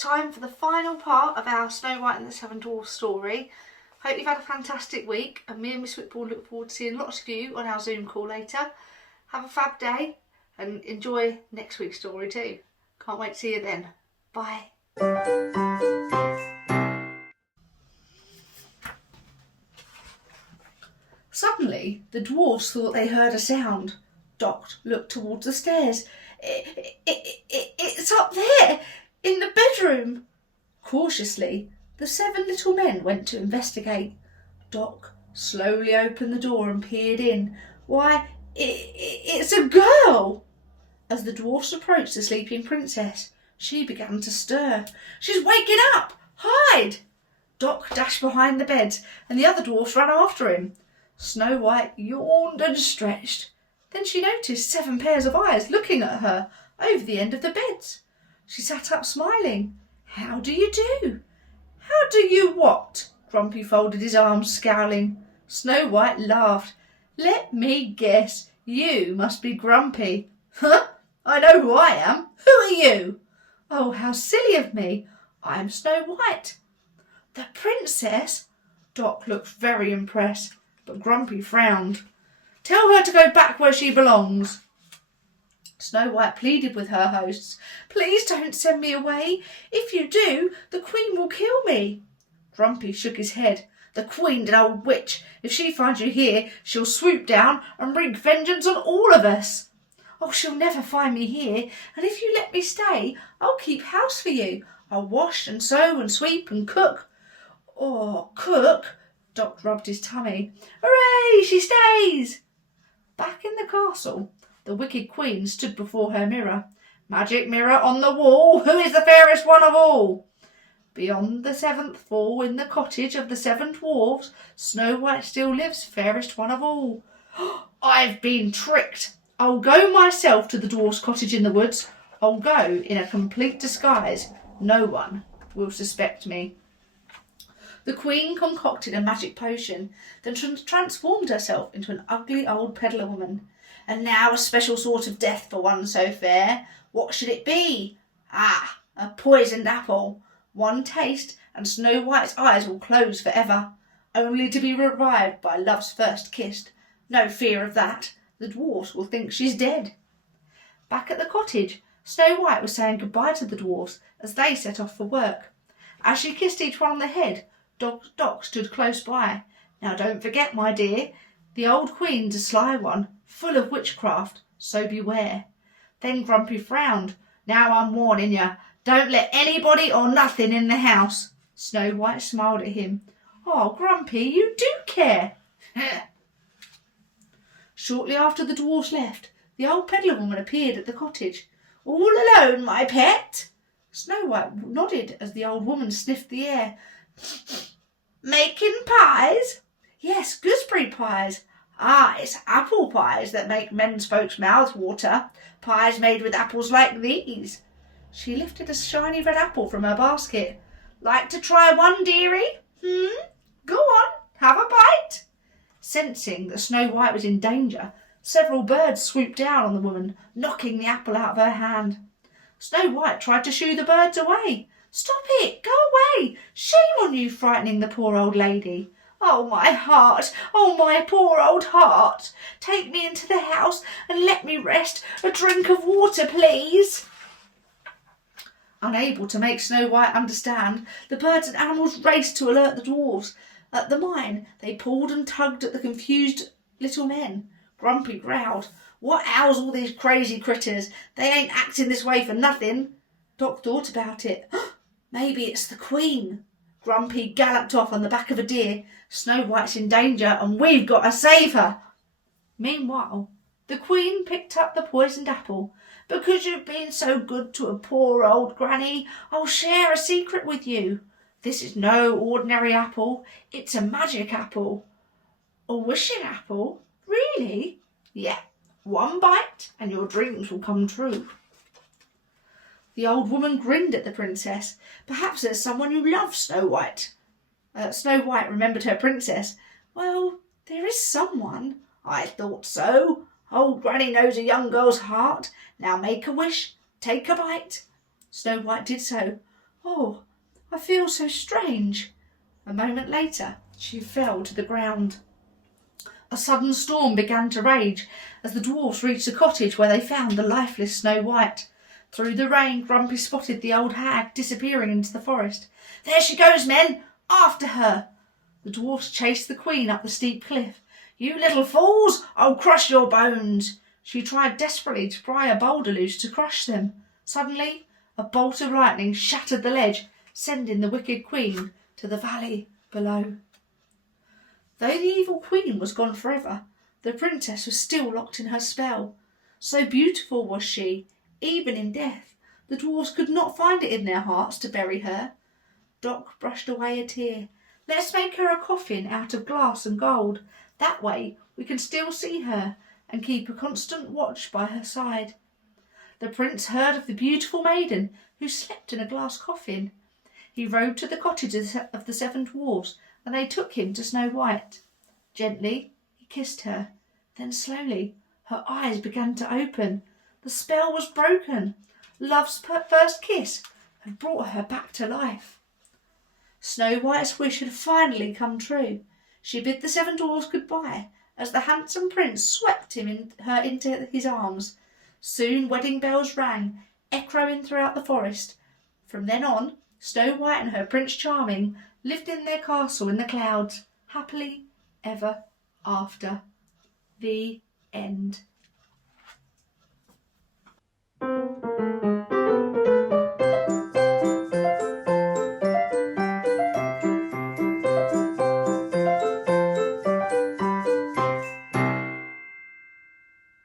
time for the final part of our Snow White and the Seven Dwarfs story. Hope you've had a fantastic week, and me and Miss Whitbourne look forward to seeing lots of you on our Zoom call later. Have a fab day and enjoy next week's story too. Can't wait to see you then. Bye. Suddenly, the dwarfs thought they heard a sound. Dot looked towards the stairs. It's up there, in the bedroom. Cautiously, the seven little men went to investigate. Doc slowly opened the door and peered in. Why, it's a girl! As the dwarfs approached the sleeping princess, she began to stir. She's waking up! Hide! Doc dashed behind the beds, and the other dwarfs ran after him. Snow White yawned and stretched. Then she noticed 7 pairs of eyes looking at her over the end of the beds. She sat up smiling. How do you do? How do you what? Grumpy folded his arms, scowling. Snow White laughed. Let me guess, you must be Grumpy. Huh? I know who I am. Who are you? Oh, how silly of me. I am Snow White. The princess? Doc looked very impressed, but Grumpy frowned. Tell her to go back where she belongs. Snow White pleaded with her hosts. Please don't send me away. If you do, the Queen will kill me. Grumpy shook his head. The Queen's an old witch. If she finds you here, she'll swoop down and wreak vengeance on all of us. Oh, she'll never find me here, and if you let me stay, I'll keep house for you. I'll wash and sew and sweep and cook. Oh, cook? Doc rubbed his tummy. Hooray, she stays! Back in the castle, the wicked Queen stood before her mirror. Magic mirror on the wall, who is the fairest one of all? Beyond the 7th fall, in the cottage of the 7 dwarfs, Snow White still lives, fairest one of all. I've been tricked. I'll go myself to the dwarf's cottage in the woods. I'll go in a complete disguise. No one will suspect me. The Queen concocted a magic potion, then transformed herself into an ugly old peddler woman. And now a special sort of death for one so fair. What should it be? Ah, a poisoned apple. One taste, and Snow White's eyes will close forever, only to be revived by love's first kiss. No fear of that. The dwarfs will think she's dead. Back at the cottage, Snow White was saying goodbye to the dwarfs as they set off for work. As she kissed each one on the head, Doc stood close by. Now don't forget, my dear, the old Queen's a sly one, full of witchcraft, so beware. Then Grumpy frowned. Now I'm warning you, don't let anybody or nothing in the house. Snow White smiled at him. Oh, Grumpy, you do care. Shortly after the dwarfs left, the old peddler woman appeared at the cottage. All alone, my pet? Snow White nodded as the old woman sniffed the air. Making pies? Yes, gooseberry pies. Ah, it's apple pies that make men's folks' mouths water. Pies made with apples like these. She lifted a shiny red apple from her basket. Like to try one, dearie? Go on, have a bite. Sensing that Snow White was in danger, several birds swooped down on the woman, knocking the apple out of her hand. Snow White tried to shoo the birds away. Stop it! Go away! Shame on you frightening the poor old lady. Oh, my heart! Oh, my poor old heart! Take me into the house and let me rest. A drink of water, please. Unable to make Snow White understand, the birds and animals raced to alert the dwarfs. At the mine, they pulled and tugged at the confused little men. Grumpy growled. What ails all these crazy critters? They ain't acting this way for nothing. Doc thought about it. Maybe it's the Queen. Grumpy galloped off on the back of a deer. Snow White's in danger and we've got to save her. Meanwhile, the Queen picked up the poisoned apple. Because you've been so good to a poor old granny, I'll share a secret with you. This is no ordinary apple. It's a magic apple. A wishing apple? Really? Yeah. One bite and your dreams will come true. The old woman grinned at the princess. Perhaps there's someone who loves Snow White. Snow White remembered her princess. Well, there is someone. I thought so. Old Granny knows a young girl's heart. Now make a wish. Take a bite. Snow White did so. Oh, I feel so strange. A moment later, she fell to the ground. A sudden storm began to rage as the dwarfs reached the cottage where they found the lifeless Snow White. Through the rain, Grumpy spotted the old hag disappearing into the forest. "There she goes, men! After her!" The dwarfs chased the queen up the steep cliff. "You little fools! I'll crush your bones!" She tried desperately to pry a boulder loose to crush them. Suddenly, a bolt of lightning shattered the ledge, sending the wicked queen to the valley below. Though the evil queen was gone forever, the princess was still locked in her spell. So beautiful was she, even in death, the dwarfs could not find it in their hearts to bury her. Doc brushed away a tear. "Let's make her a coffin out of glass and gold. That way we can still see her and keep a constant watch by her side." The prince heard of the beautiful maiden who slept in a glass coffin. He rode to the cottage of the 7 dwarfs, and they took him to Snow White. Gently he kissed her. Then slowly her eyes began to open. The spell was broken. Love's first kiss had brought her back to life. Snow White's wish had finally come true. She bid the 7 dwarfs goodbye as the handsome prince swept her into his arms. Soon wedding bells rang, echoing throughout the forest. From then on, Snow White and her Prince Charming lived in their castle in the clouds, happily ever after. The end.